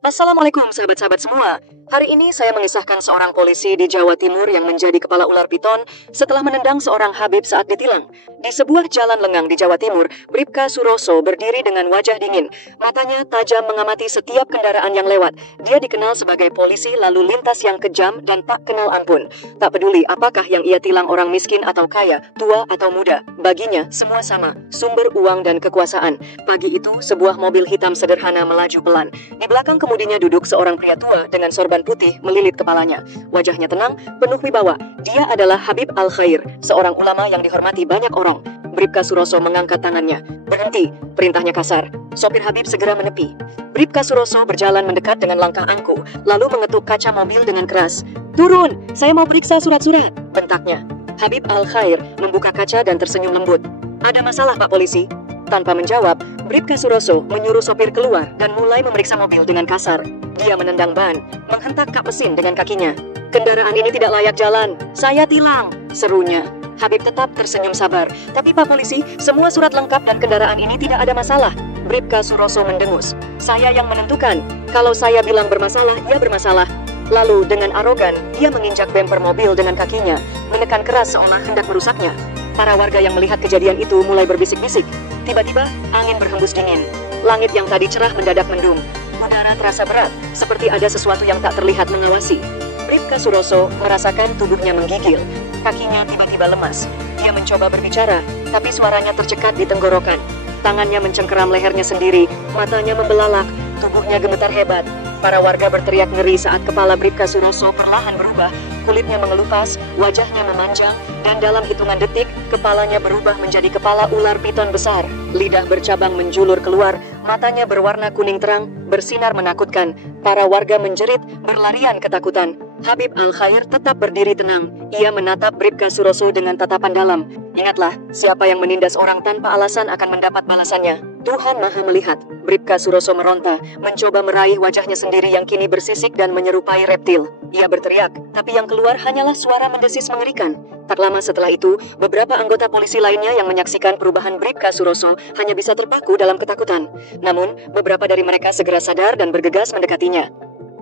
Assalamualaikum sahabat-sahabat semua. Hari ini saya mengisahkan seorang polisi di Jawa Timur yang menjadi kepala ular piton setelah menendang seorang Habib saat ditilang. Di sebuah jalan lengang di Jawa Timur, Bribka Suroso berdiri dengan wajah dingin. Matanya tajam mengamati setiap kendaraan yang lewat. Dia dikenal sebagai polisi lalu lintas yang kejam dan tak kenal ampun. Tak peduli apakah yang ia tilang orang miskin atau kaya, tua atau muda. Baginya, semua sama, sumber uang dan kekuasaan. Pagi itu, sebuah mobil hitam sederhana melaju pelan. Di belakang kemudinya duduk seorang pria tua dengan sorban putih melilit kepalanya. Wajahnya tenang, penuh wibawa. Dia adalah Habib Al-Khair, seorang ulama yang dihormati banyak orang. Bribka Suroso mengangkat tangannya. Berhenti, perintahnya kasar. Sopir Habib segera menepi. Bribka Suroso berjalan mendekat dengan langkah angkuh, lalu mengetuk kaca mobil dengan keras. "Turun, saya mau periksa surat-surat," bentaknya. Habib Al-Khair membuka kaca dan tersenyum lembut. "Ada masalah, Pak Polisi?" Tanpa menjawab, Bribka Suroso menyuruh sopir keluar dan mulai memeriksa mobil dengan kasar. Dia menendang ban, menghentak kap mesin dengan kakinya. "Kendaraan ini tidak layak jalan, saya tilang," serunya. Habib tetap tersenyum sabar. "Tapi Pak Polisi, semua surat lengkap dan kendaraan ini tidak ada masalah." Bribka Suroso mendengus. "Saya yang menentukan. Kalau saya bilang bermasalah, ya bermasalah." Lalu dengan arogan, dia menginjak bemper mobil dengan kakinya, menekan keras seolah hendak merusaknya. Para warga yang melihat kejadian itu mulai berbisik-bisik. Tiba-tiba, angin berhembus dingin. Langit yang tadi cerah mendadak mendung. Udara terasa berat, seperti ada sesuatu yang tak terlihat mengawasi. Bribka Suroso merasakan tubuhnya menggigil. Kakinya tiba-tiba lemas. Dia mencoba berbicara, tapi suaranya tercekat di tenggorokan. Tangannya mencengkeram lehernya sendiri, matanya membelalak, tubuhnya gemetar hebat. Para warga berteriak ngeri saat kepala Bribka Suroso perlahan berubah, kulitnya mengelupas, wajahnya memanjang, dan dalam hitungan detik, kepalanya berubah menjadi kepala ular piton besar. Lidah bercabang menjulur keluar, matanya berwarna kuning terang, bersinar menakutkan. Para warga menjerit, berlarian ketakutan. Habib Al-Khair tetap berdiri tenang. Ia menatap Bribka Suroso dengan tatapan dalam. "Ingatlah, siapa yang menindas orang tanpa alasan akan mendapat balasannya. Tuhan Maha melihat." Bribka Suroso meronta, mencoba meraih wajahnya sendiri yang kini bersisik dan menyerupai reptil. Ia berteriak, tapi yang keluar hanyalah suara mendesis mengerikan. Tak lama setelah itu, beberapa anggota polisi lainnya yang menyaksikan perubahan Bribka Suroso hanya bisa terpaku dalam ketakutan. Namun, beberapa dari mereka segera sadar dan bergegas mendekatinya.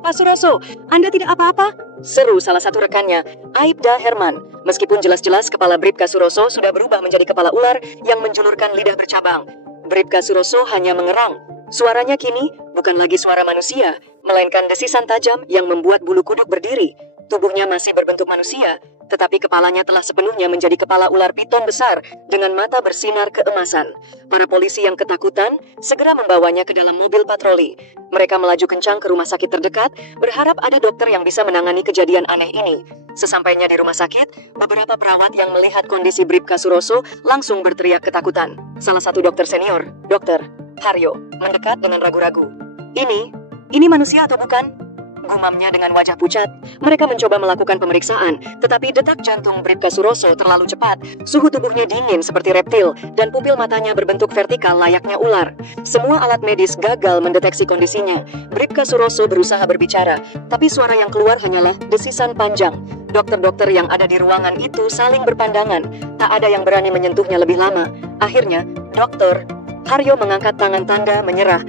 "Pak Suroso, Anda tidak apa-apa?" seru salah satu rekannya, Aibda Herman. Meskipun jelas-jelas kepala Bribka Suroso sudah berubah menjadi kepala ular yang menjulurkan lidah bercabang. Bribka Suroso hanya mengerang. Suaranya kini bukan lagi suara manusia, melainkan desisan tajam yang membuat bulu kuduk berdiri. Tubuhnya masih berbentuk manusia, tetapi kepalanya telah sepenuhnya menjadi kepala ular piton besar dengan mata bersinar keemasan. Para polisi yang ketakutan segera membawanya ke dalam mobil patroli. Mereka melaju kencang ke rumah sakit terdekat, berharap ada dokter yang bisa menangani kejadian aneh ini. Sesampainya di rumah sakit, beberapa perawat yang melihat kondisi Bribka Suroso langsung berteriak ketakutan. Salah satu dokter senior, Dokter Haryo, mendekat dengan ragu-ragu. Ini manusia atau bukan?" Gumamnya dengan wajah pucat. Mereka mencoba melakukan pemeriksaan, tetapi detak jantung Bribka Suroso terlalu cepat. Suhu tubuhnya dingin seperti reptil, dan pupil matanya berbentuk vertikal layaknya ular. Semua alat medis gagal mendeteksi kondisinya. Bribka Suroso berusaha berbicara, tapi suara yang keluar hanyalah desisan panjang. Dokter-dokter yang ada di ruangan itu saling berpandangan. Tak ada yang berani menyentuhnya lebih lama. Akhirnya, Dokter Haryo mengangkat tangan tanda menyerah.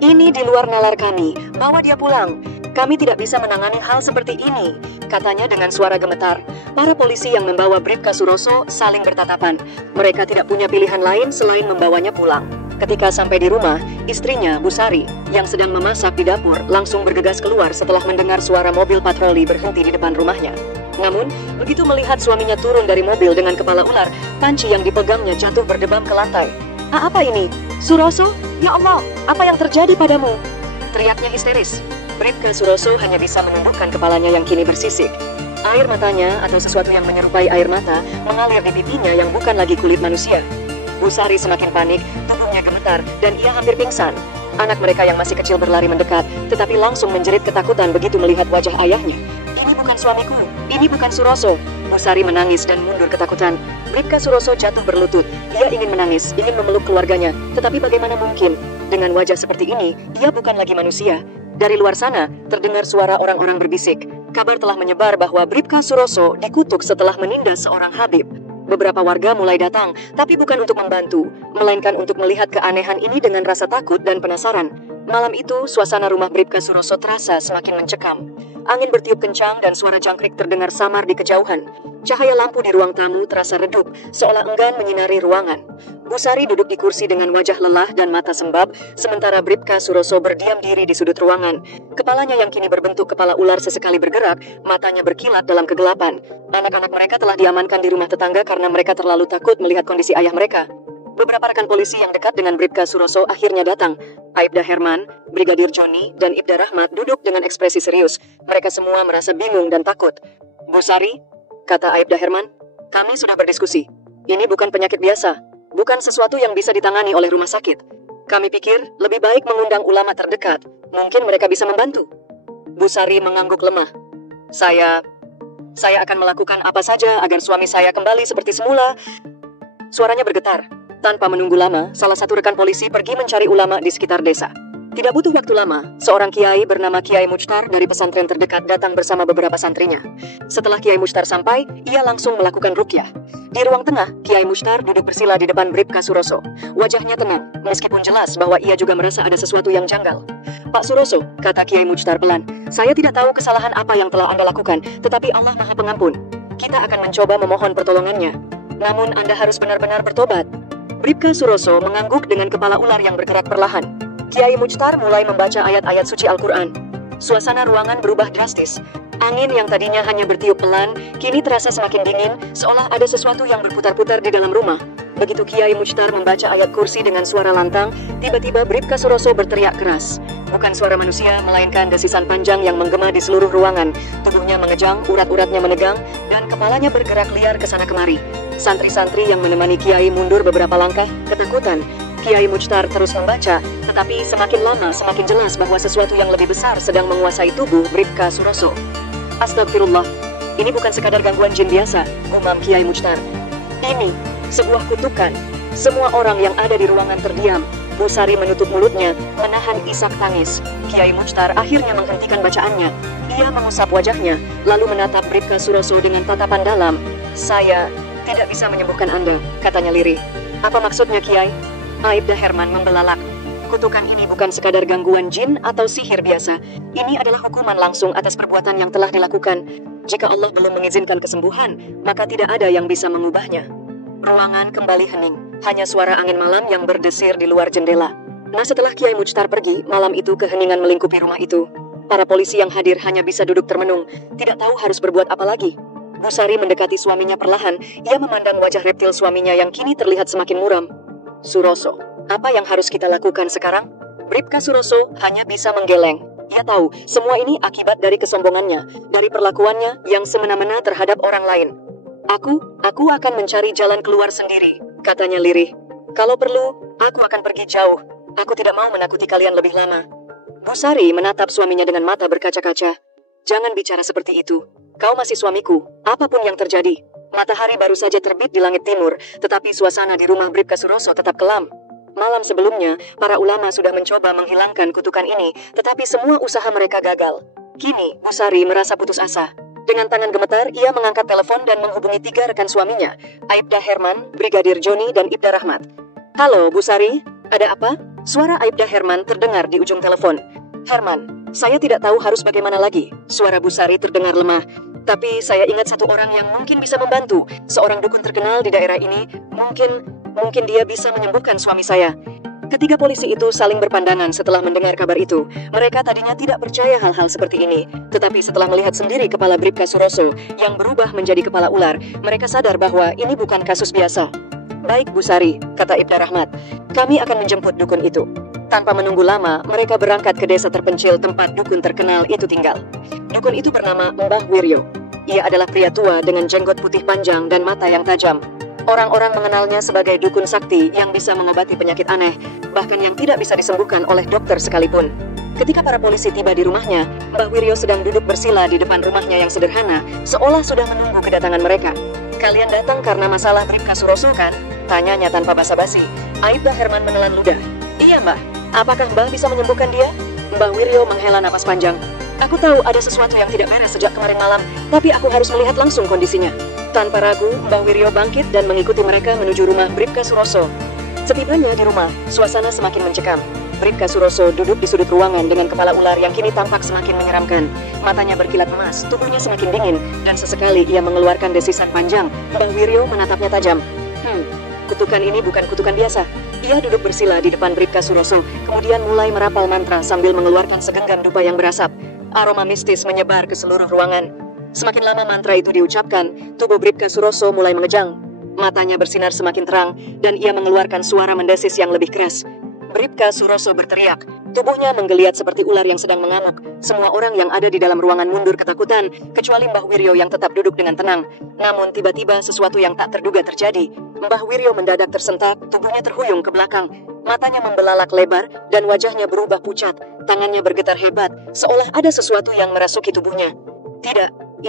"Ini di luar nalar kami, bawa dia pulang. Kami tidak bisa menangani hal seperti ini," katanya dengan suara gemetar. Para polisi yang membawa Bribka Suroso saling bertatapan. Mereka tidak punya pilihan lain selain membawanya pulang. Ketika sampai di rumah, istrinya, Busari, yang sedang memasak di dapur, langsung bergegas keluar setelah mendengar suara mobil patroli berhenti di depan rumahnya. Namun, begitu melihat suaminya turun dari mobil dengan kepala ular, panci yang dipegangnya jatuh berdebam ke lantai. Apa ini? Suroso? Ya Allah, apa yang terjadi padamu?" teriaknya histeris. Bribka Suroso hanya bisa menundukkan kepalanya yang kini bersisik. Air matanya atau sesuatu yang menyerupai air mata mengalir di pipinya yang bukan lagi kulit manusia. Busari semakin panik, tubuhnya gemetar, dan ia hampir pingsan. Anak mereka yang masih kecil berlari mendekat, tetapi langsung menjerit ketakutan begitu melihat wajah ayahnya. "Ini bukan suamiku, ini bukan Suroso." Busari menangis dan mundur ketakutan. Bribka Suroso jatuh berlutut. Ia ingin menangis, ingin memeluk keluarganya, tetapi bagaimana mungkin? Dengan wajah seperti ini, dia bukan lagi manusia. Dari luar sana, terdengar suara orang-orang berbisik. Kabar telah menyebar bahwa Bribka Suroso dikutuk setelah menindas seorang Habib. Beberapa warga mulai datang, tapi bukan untuk membantu, melainkan untuk melihat keanehan ini dengan rasa takut dan penasaran. Malam itu, suasana rumah Bribka Suroso terasa semakin mencekam. Angin bertiup kencang dan suara jangkrik terdengar samar di kejauhan. Cahaya lampu di ruang tamu terasa redup, seolah enggan menyinari ruangan. Bu Sari duduk di kursi dengan wajah lelah dan mata sembab, sementara Bribka Suroso berdiam diri di sudut ruangan. Kepalanya yang kini berbentuk kepala ular sesekali bergerak, matanya berkilat dalam kegelapan. Anak-anak mereka telah diamankan di rumah tetangga karena mereka terlalu takut melihat kondisi ayah mereka. Beberapa rekan polisi yang dekat dengan Bribka Suroso akhirnya datang. Aibda Herman, Brigadir Joni, dan Ibda Rahmat duduk dengan ekspresi serius. Mereka semua merasa bingung dan takut. Bu Sari, kata Aibda Herman, kami sudah berdiskusi. Ini bukan penyakit biasa, bukan sesuatu yang bisa ditangani oleh rumah sakit. Kami pikir lebih baik mengundang ulama terdekat. Mungkin mereka bisa membantu. Bu Sari mengangguk lemah. Saya akan melakukan apa saja agar suami saya kembali seperti semula. Suaranya bergetar. Tanpa menunggu lama, salah satu rekan polisi pergi mencari ulama di sekitar desa. Tidak butuh waktu lama, seorang kiai bernama Kiai Muchtar dari pesantren terdekat datang bersama beberapa santrinya. Setelah Kiai Muchtar sampai, ia langsung melakukan ruqyah. Di ruang tengah, Kiai Muchtar duduk bersila di depan Bribka Suroso. Wajahnya tenang, meskipun jelas bahwa ia juga merasa ada sesuatu yang janggal. Pak Suroso, kata Kiai Muchtar pelan, saya tidak tahu kesalahan apa yang telah Anda lakukan, tetapi Allah Maha Pengampun. Kita akan mencoba memohon pertolongannya. Namun Anda harus benar-benar bertobat. Bribka Suroso mengangguk dengan kepala ular yang bergerak perlahan. Kiai Muchtar mulai membaca ayat-ayat suci Al-Quran. Suasana ruangan berubah drastis. Angin yang tadinya hanya bertiup pelan, kini terasa semakin dingin, seolah ada sesuatu yang berputar-putar di dalam rumah. Begitu Kiai Muchtar membaca ayat kursi dengan suara lantang, tiba-tiba Bribka Suroso berteriak keras. Bukan suara manusia, melainkan desisan panjang yang menggema di seluruh ruangan. Tubuhnya mengejang, urat-uratnya menegang, dan kepalanya bergerak liar ke sana kemari. Santri-santri yang menemani Kiai mundur beberapa langkah, ketakutan. Kiai Muchtar terus membaca, tetapi semakin lama semakin jelas bahwa sesuatu yang lebih besar sedang menguasai tubuh Bribka Suroso. Astagfirullah, ini bukan sekadar gangguan jin biasa, umam Kiai Muchtar. Ini sebuah kutukan. Semua orang yang ada di ruangan terdiam. Bu Sari menutup mulutnya, menahan isak tangis. Kiai Muchtar akhirnya menghentikan bacaannya. Ia mengusap wajahnya, lalu menatap Bribka Suroso dengan tatapan dalam. Saya tidak bisa menyembuhkan Anda, katanya lirih. Apa maksudnya, Kiai? Aibda Herman membelalak. Kutukan ini bukan sekadar gangguan jin atau sihir biasa. Ini adalah hukuman langsung atas perbuatan yang telah dilakukan. Jika Allah belum mengizinkan kesembuhan, maka tidak ada yang bisa mengubahnya. Ruangan kembali hening. Hanya suara angin malam yang berdesir di luar jendela. Nah, setelah Kiai Muchtar pergi, malam itu keheningan melingkupi rumah itu. Para polisi yang hadir hanya bisa duduk termenung, tidak tahu harus berbuat apa lagi. Bu Sari mendekati suaminya perlahan. Ia memandang wajah reptil suaminya yang kini terlihat semakin muram. Suroso, apa yang harus kita lakukan sekarang? Bribka Suroso hanya bisa menggeleng. Ia tahu semua ini akibat dari kesombongannya, dari perlakuannya yang semena-mena terhadap orang lain. Aku akan mencari jalan keluar sendiri, katanya lirih. Kalau perlu, aku akan pergi jauh. Aku tidak mau menakuti kalian lebih lama. Bu Sari menatap suaminya dengan mata berkaca-kaca. Jangan bicara seperti itu. Kau masih suamiku, apapun yang terjadi. Matahari baru saja terbit di langit timur, tetapi suasana di rumah Bribka Suroso tetap kelam. Malam sebelumnya, para ulama sudah mencoba menghilangkan kutukan ini, tetapi semua usaha mereka gagal. Kini, Bu Sari merasa putus asa. Dengan tangan gemetar, ia mengangkat telepon dan menghubungi 3 rekan suaminya, Aibda Herman, Brigadir Joni, dan Ibda Rahmat. Halo, Bu Sari, ada apa? Suara Aibda Herman terdengar di ujung telepon. Herman, saya tidak tahu harus bagaimana lagi. Suara Bu Sari terdengar lemah. Tapi saya ingat satu orang yang mungkin bisa membantu. Seorang dukun terkenal di daerah ini. Mungkin dia bisa menyembuhkan suami saya. Ketiga polisi itu saling berpandangan setelah mendengar kabar itu. Mereka tadinya tidak percaya hal-hal seperti ini. Tetapi setelah melihat sendiri kepala Bribka Suroso yang berubah menjadi kepala ular, mereka sadar bahwa ini bukan kasus biasa. Baik, Bu Sari, kata Ibda Rahmat. Kami akan menjemput dukun itu. Tanpa menunggu lama, mereka berangkat ke desa terpencil tempat dukun terkenal itu tinggal. Dukun itu bernama Mbah Wiryo. Ia adalah pria tua dengan jenggot putih panjang dan mata yang tajam. Orang-orang mengenalnya sebagai dukun sakti yang bisa mengobati penyakit aneh, bahkan yang tidak bisa disembuhkan oleh dokter sekalipun. Ketika para polisi tiba di rumahnya, Mbah Wiryo sedang duduk bersila di depan rumahnya yang sederhana, seolah sudah menunggu kedatangan mereka. Kalian datang karena masalah Bribka Suroso, kan? Tanyanya tanpa basa-basi. Aibda Herman menelan ludah. Iya, Mbah. Apakah Mbah bisa menyembuhkan dia? Mbah Wiryo menghela napas panjang. Aku tahu ada sesuatu yang tidak beres sejak kemarin malam, tapi aku harus melihat langsung kondisinya. Tanpa ragu, Mbah Wiryo bangkit dan mengikuti mereka menuju rumah Bribka Suroso. Setibanya di rumah, suasana semakin mencekam. Bribka Suroso duduk di sudut ruangan dengan kepala ular yang kini tampak semakin menyeramkan. Matanya berkilat emas, tubuhnya semakin dingin, dan sesekali ia mengeluarkan desisan panjang. Mbah Wiryo menatapnya tajam. Kutukan ini bukan kutukan biasa. Ia duduk bersila di depan Bribka Suroso, kemudian mulai merapal mantra sambil mengeluarkan segenggam dupa yang berasap. Aroma mistis menyebar ke seluruh ruangan. Semakin lama mantra itu diucapkan, tubuh Bribka Suroso mulai mengejang. Matanya bersinar semakin terang, dan ia mengeluarkan suara mendesis yang lebih keras. Bribka Suroso berteriak. Tubuhnya menggeliat seperti ular yang sedang mengamuk. Semua orang yang ada di dalam ruangan mundur ketakutan, kecuali Mbah Wiryo yang tetap duduk dengan tenang. Namun tiba-tiba sesuatu yang tak terduga terjadi. Mbah Wiryo mendadak tersentak, tubuhnya terhuyung ke belakang. Matanya membelalak lebar, dan wajahnya berubah pucat. Tangannya bergetar hebat, seolah ada sesuatu yang merasuki tubuhnya. Tidak,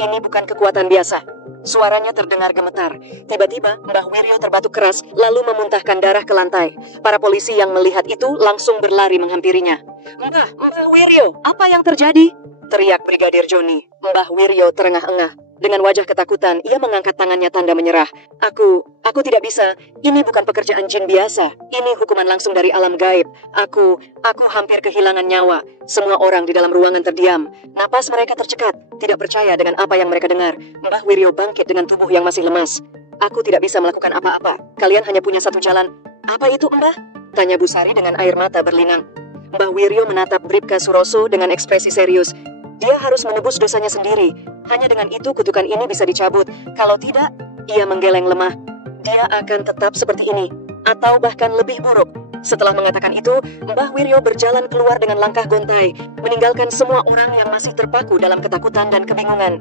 ini bukan kekuatan biasa. Suaranya terdengar gemetar. Tiba-tiba, Mbah Wiryo terbatuk keras, lalu memuntahkan darah ke lantai. Para polisi yang melihat itu langsung berlari menghampirinya. Mbah Wiryo, apa yang terjadi? Teriak Brigadir Joni. Mbah Wiryo terengah-engah. Dengan wajah ketakutan, ia mengangkat tangannya tanda menyerah. Aku tidak bisa. Ini bukan pekerjaan jin biasa. Ini hukuman langsung dari alam gaib. Aku hampir kehilangan nyawa. Semua orang di dalam ruangan terdiam. Napas mereka tercekat, tidak percaya dengan apa yang mereka dengar. Mbah Wiryo bangkit dengan tubuh yang masih lemas. Aku tidak bisa melakukan apa-apa. Kalian hanya punya satu jalan. Apa itu, Mbah? Tanya Busari dengan air mata berlinang. Mbah Wiryo menatap Bribka Suroso dengan ekspresi serius. Dia harus menebus dosanya sendiri. Hanya dengan itu kutukan ini bisa dicabut. Kalau tidak, ia menggeleng lemah. Dia akan tetap seperti ini, atau bahkan lebih buruk. Setelah mengatakan itu, Mbah Wiryo berjalan keluar dengan langkah gontai, meninggalkan semua orang yang masih terpaku dalam ketakutan dan kebingungan.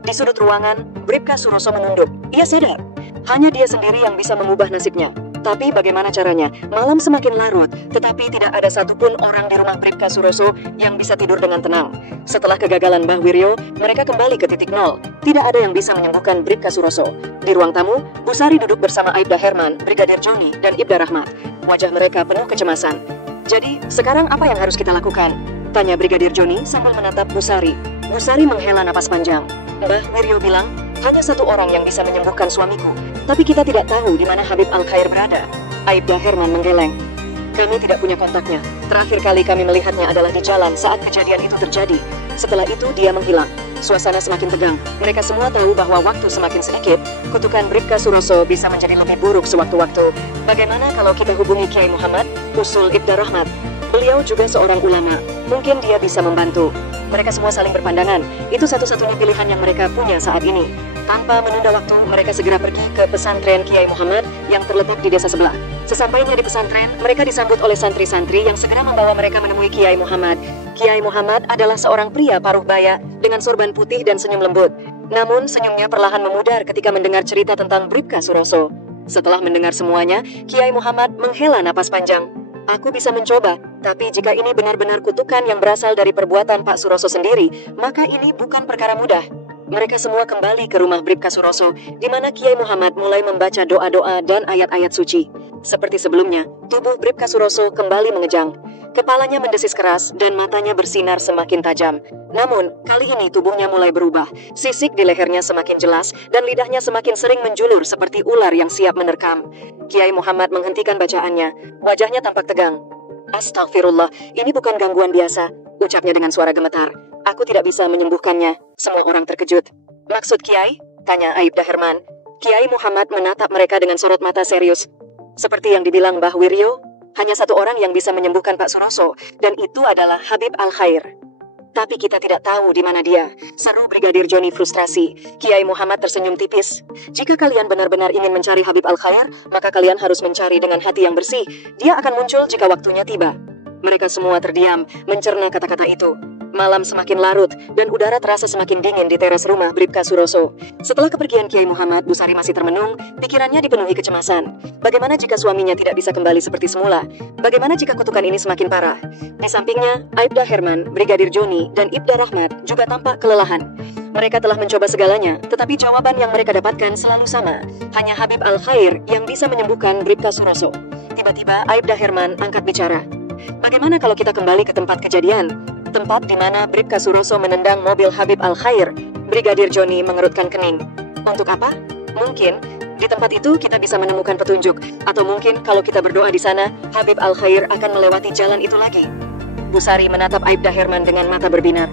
Di sudut ruangan, Bribka Suroso menunduk. Ia sadar, hanya dia sendiri yang bisa mengubah nasibnya. Tapi bagaimana caranya? Malam semakin larut, tetapi tidak ada satupun orang di rumah Bribka Suroso yang bisa tidur dengan tenang. Setelah kegagalan Mbah Wiryo, mereka kembali ke titik nol. Tidak ada yang bisa menyembuhkan Bribka Suroso. Di ruang tamu, Busari duduk bersama Aibda Herman, Brigadir Joni, dan Ibda Rahmat. Wajah mereka penuh kecemasan. Jadi, sekarang apa yang harus kita lakukan? Tanya Brigadir Joni sambil menatap Busari. Busari menghela napas panjang. Mbah Wiryo bilang, hanya satu orang yang bisa menyembuhkan suamiku. Tapi kita tidak tahu di mana Habib Al-Khair berada. Aibda Herman menggeleng. Kami tidak punya kontaknya. Terakhir kali kami melihatnya adalah di jalan saat kejadian itu terjadi. Setelah itu dia menghilang. Suasana semakin tegang. Mereka semua tahu bahwa waktu semakin sedikit, kutukan Bribka Suroso bisa menjadi lebih buruk sewaktu-waktu. Bagaimana kalau kita hubungi Kiai Muhammad? Usul Ibda Rahmat. Beliau juga seorang ulama. Mungkin dia bisa membantu. Mereka semua saling berpandangan. Itu satu-satunya pilihan yang mereka punya saat ini. Tanpa menunda waktu, mereka segera pergi ke pesantren Kiai Muhammad yang terletak di desa sebelah. Sesampainya di pesantren, mereka disambut oleh santri-santri yang segera membawa mereka menemui Kiai Muhammad. Kiai Muhammad adalah seorang pria paruh baya dengan sorban putih dan senyum lembut. Namun senyumnya perlahan memudar ketika mendengar cerita tentang Bribka Suroso. Setelah mendengar semuanya, Kiai Muhammad menghela napas panjang. Aku bisa mencoba, tapi jika ini benar-benar kutukan yang berasal dari perbuatan Pak Suroso sendiri, maka ini bukan perkara mudah. Mereka semua kembali ke rumah Bribka Suroso, di mana Kiai Muhammad mulai membaca doa-doa dan ayat-ayat suci. Seperti sebelumnya, tubuh Bribka Suroso kembali mengejang. Kepalanya mendesis keras dan matanya bersinar semakin tajam. Namun, kali ini tubuhnya mulai berubah. Sisik di lehernya semakin jelas dan lidahnya semakin sering menjulur seperti ular yang siap menerkam. Kiai Muhammad menghentikan bacaannya. Wajahnya tampak tegang. Astagfirullah, ini bukan gangguan biasa, ucapnya dengan suara gemetar. Aku tidak bisa menyembuhkannya. Semua orang terkejut. Maksud Kiai? Tanya Aibda Herman. Kiai Muhammad menatap mereka dengan sorot mata serius. Seperti yang dibilang Mbah Wiryo, hanya satu orang yang bisa menyembuhkan Pak Suroso, dan itu adalah Habib Al-Khair. Tapi kita tidak tahu di mana dia, seru Brigadir Joni frustrasi. Kiai Muhammad tersenyum tipis. Jika kalian benar-benar ingin mencari Habib Al-Khair, maka kalian harus mencari dengan hati yang bersih. Dia akan muncul jika waktunya tiba. Mereka semua terdiam, mencerna kata-kata itu. Malam semakin larut, dan udara terasa semakin dingin di teras rumah Bribka Suroso. Setelah kepergian Kiai Muhammad, Busari masih termenung, pikirannya dipenuhi kecemasan. Bagaimana jika suaminya tidak bisa kembali seperti semula? Bagaimana jika kutukan ini semakin parah? Di sampingnya, Aibda Herman, Brigadir Joni, dan Ibda Rahmat juga tampak kelelahan. Mereka telah mencoba segalanya, tetapi jawaban yang mereka dapatkan selalu sama. Hanya Habib Al-Khair yang bisa menyembuhkan Bribka Suroso. Tiba-tiba, Aibda Herman angkat bicara. Bagaimana kalau kita kembali ke tempat kejadian? Tempat di mana Bribka Suroso menendang mobil Habib Al-Khair. Brigadir Joni mengerutkan kening. Untuk apa? Mungkin Di tempat itu kita bisa menemukan petunjuk, atau mungkin kalau kita berdoa di sana, Habib Al-Khair akan melewati jalan itu lagi. Bu Sari menatap Aibda Herman dengan mata berbinar.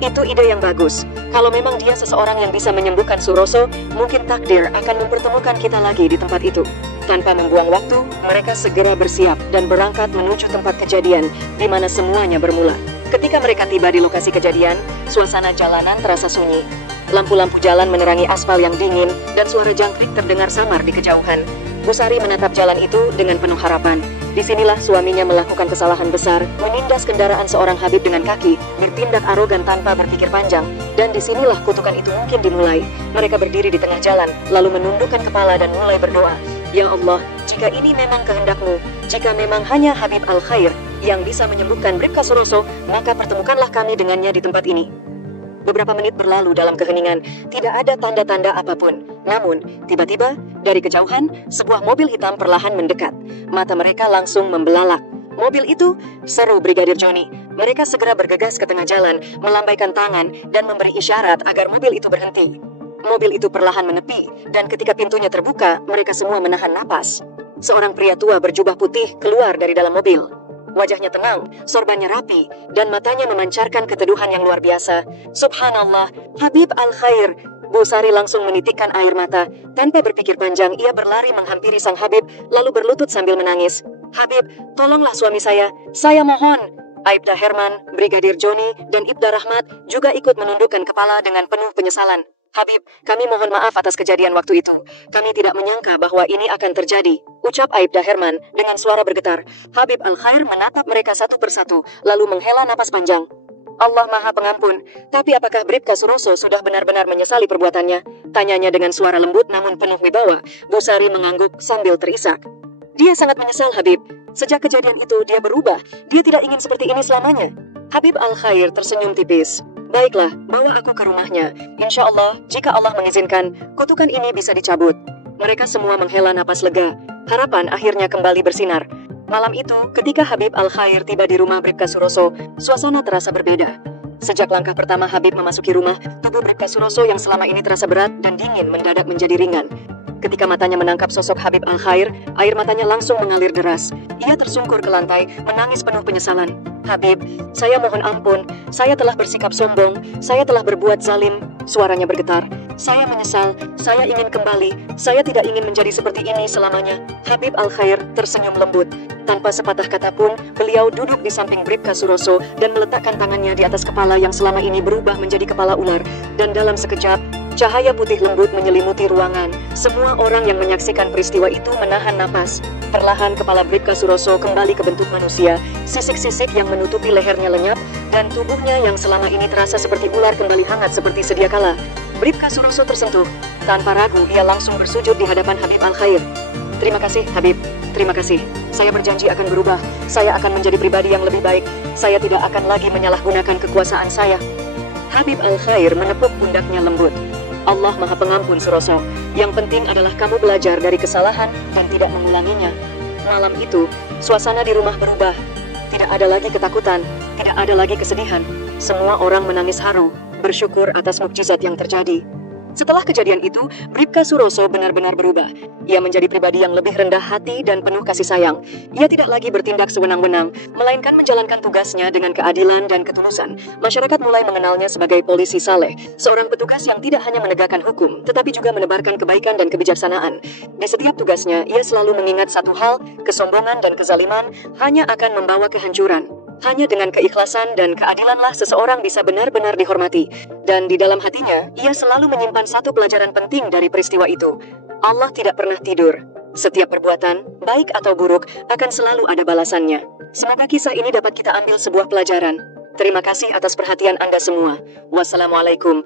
Itu ide yang bagus. Kalau memang dia seseorang yang bisa menyembuhkan Suroso, mungkin takdir akan mempertemukan kita lagi di tempat itu. Tanpa membuang waktu, mereka segera bersiap dan berangkat menuju tempat kejadian, di mana semuanya bermula. Ketika mereka tiba di lokasi kejadian, suasana jalanan terasa sunyi. Lampu-lampu jalan menerangi aspal yang dingin, dan suara jangkrik terdengar samar di kejauhan. Bu Sari menatap jalan itu dengan penuh harapan. Disinilah suaminya melakukan kesalahan besar, menindas kendaraan seorang Habib dengan kaki, bertindak arogan tanpa berpikir panjang, dan disinilah kutukan itu mungkin dimulai. Mereka berdiri di tengah jalan, lalu menundukkan kepala dan mulai berdoa. Ya Allah, jika ini memang kehendak-Mu, jika memang hanya Habib Al-Khair yang bisa menyembuhkan Bribka Suroso, maka pertemukanlah kami dengannya di tempat ini. Beberapa menit berlalu dalam keheningan, tidak ada tanda-tanda apapun. Namun, tiba-tiba, dari kejauhan, sebuah mobil hitam perlahan mendekat. Mata mereka langsung membelalak. Mobil itu, seru Brigadir Johnny. Mereka segera bergegas ke tengah jalan, melambaikan tangan, dan memberi isyarat agar mobil itu berhenti. Mobil itu perlahan menepi, dan ketika pintunya terbuka, mereka semua menahan napas. Seorang pria tua berjubah putih keluar dari dalam mobil. Wajahnya tenang, sorbannya rapi, dan matanya memancarkan keteduhan yang luar biasa. Subhanallah, Habib Al-Khair. Bu Sari langsung menitikkan air mata. Tanpa berpikir panjang, ia berlari menghampiri sang Habib, lalu berlutut sambil menangis. Habib, tolonglah suami saya mohon. Aibda Herman, Brigadir Johnny, dan Ibda Rahmat juga ikut menundukkan kepala dengan penuh penyesalan. Habib, kami mohon maaf atas kejadian waktu itu. Kami tidak menyangka bahwa ini akan terjadi, ucap Aibda Herman dengan suara bergetar. Habib Al-Khair menatap mereka satu persatu, lalu menghela napas panjang. Allah Maha Pengampun, tapi apakah Bribka Suroso sudah benar-benar menyesali perbuatannya? Tanyanya dengan suara lembut namun penuh wibawa. Bu Sari mengangguk sambil terisak. Dia sangat menyesal, Habib. Sejak kejadian itu dia berubah. Dia tidak ingin seperti ini selamanya. Habib Al-Khair tersenyum tipis. Baiklah, bawa aku ke rumahnya. Insya Allah, jika Allah mengizinkan, kutukan ini bisa dicabut. Mereka semua menghela napas lega. Harapan akhirnya kembali bersinar. Malam itu, ketika Habib Al-Khair tiba di rumah Bribka Suroso, suasana terasa berbeda. Sejak langkah pertama Habib memasuki rumah, tubuh Bribka Suroso yang selama ini terasa berat dan dingin mendadak menjadi ringan. Ketika matanya menangkap sosok Habib Al-Khair, air matanya langsung mengalir deras. Ia tersungkur ke lantai, menangis penuh penyesalan. Habib, saya mohon ampun. Saya telah bersikap sombong. Saya telah berbuat zalim. Suaranya bergetar. Saya menyesal. Saya ingin kembali. Saya tidak ingin menjadi seperti ini selamanya. Habib Al-Khair tersenyum lembut. Tanpa sepatah kata pun, beliau duduk di samping Bribka Suroso dan meletakkan tangannya di atas kepala yang selama ini berubah menjadi kepala ular. Dan dalam sekejap, cahaya putih lembut menyelimuti ruangan. Semua orang yang menyaksikan peristiwa itu menahan napas. Perlahan kepala Bribka Suroso kembali ke bentuk manusia. Sisik-sisik yang menutupi lehernya lenyap, dan tubuhnya yang selama ini terasa seperti ular kembali hangat seperti sedia kala. Bribka Suroso tersentuh. Tanpa ragu, ia langsung bersujud di hadapan Habib Al-Khair. Terima kasih, Habib. Terima kasih. Saya berjanji akan berubah. Saya akan menjadi pribadi yang lebih baik. Saya tidak akan lagi menyalahgunakan kekuasaan saya. Habib Al-Khair menepuk pundaknya lembut. Allah Maha Pengampun, Suroso. Yang penting adalah kamu belajar dari kesalahan dan tidak mengulanginya. Malam itu, suasana di rumah berubah. Tidak ada lagi ketakutan, tidak ada lagi kesedihan. Semua orang menangis haru, bersyukur atas mukjizat yang terjadi. Setelah kejadian itu, Bribka Suroso benar-benar berubah. Ia menjadi pribadi yang lebih rendah hati dan penuh kasih sayang. Ia tidak lagi bertindak sewenang-wenang, melainkan menjalankan tugasnya dengan keadilan dan ketulusan. Masyarakat mulai mengenalnya sebagai polisi saleh, seorang petugas yang tidak hanya menegakkan hukum, tetapi juga menebarkan kebaikan dan kebijaksanaan. Di setiap tugasnya, ia selalu mengingat satu hal, kesombongan dan kezaliman hanya akan membawa kehancuran. Hanya dengan keikhlasan dan keadilanlah seseorang bisa benar-benar dihormati. Dan di dalam hatinya, ia selalu menyimpan satu pelajaran penting dari peristiwa itu. Allah tidak pernah tidur. Setiap perbuatan, baik atau buruk, akan selalu ada balasannya. Semoga kisah ini dapat kita ambil sebuah pelajaran. Terima kasih atas perhatian Anda semua. Wassalamualaikum.